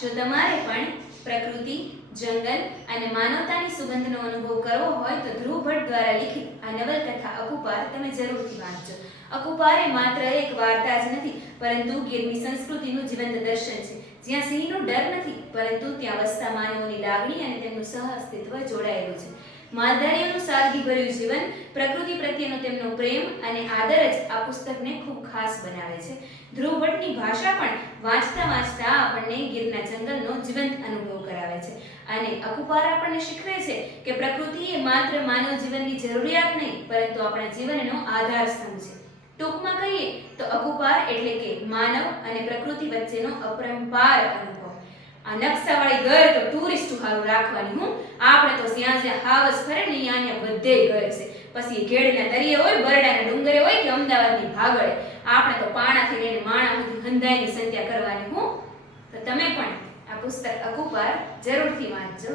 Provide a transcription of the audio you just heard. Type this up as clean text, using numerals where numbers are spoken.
જો તમારે પણ પ્રકૃતિ, જંગલ અને માનવતાની સુગંધનો અનુભવ કરવો હોય તો ધ્રુવ ભટ્ટ દ્વારા લિખિત આ નવલકથા અકુપાર તમે જરૂરથી વાંચજો. અકુપાર એ માત્ર એક વાર્તા જ નથી, પરંતુ ગીરની સંસ્કૃતિનું જીવંત દર્શન છે, જ્યાં સિંહનો ડર નથી, પરંતુ ત્યાં વસતા માનવોની લાગણી અને તેમનું સહઅસ્તિત્વ જોડાયેલું છે. માલધારીઓનું સાદગીભર્યું જીવન, પ્રકૃતિ પ્રત્યેનો તેમનો પ્રેમ અને આદર જ આ પુસ્તકને ખૂબ ખાસ બનાવે છે. ધ્રુવ ભટ્ટની ભાષા પણ વાંચતા વાંચતા આપણને ગીરના જંગલનો જીવંત અનુભવ કરાવે છે. અને અકુપાર આપણને શીખવે છે કે પ્રકૃતિ એ માત્ર માનવ જીવનની જરૂરિયાત નહીં, પરંતુ આપણા જીવનનો આધાર સ્તંભ છે. ટૂંકમાં કહીએ તો અકુપાર એટલે કે માનવ અને પ્રકૃતિ વચ્ચેનો અપરંપાર અનુભવ. આ નકશાવાળી ઘર તો ટુરિસ્ટ હારું રાખવાની. હું આપણે તો જ્યાં જ્યાં હાવસ ફરે ને અહીંયા બધે ઘર છે. પછી ઘેડના દરિયે હોય, બરડાના ડુંગરે હોય કે અમદાવાદની ભાગળે, આપણે તો પાણાથી લઈને માણા સુધી હંધાઈની સંત્યા કરવાની. હું તો તમે પણ આ પુસ્તક અકુપાર જરૂરથી વાંચજો.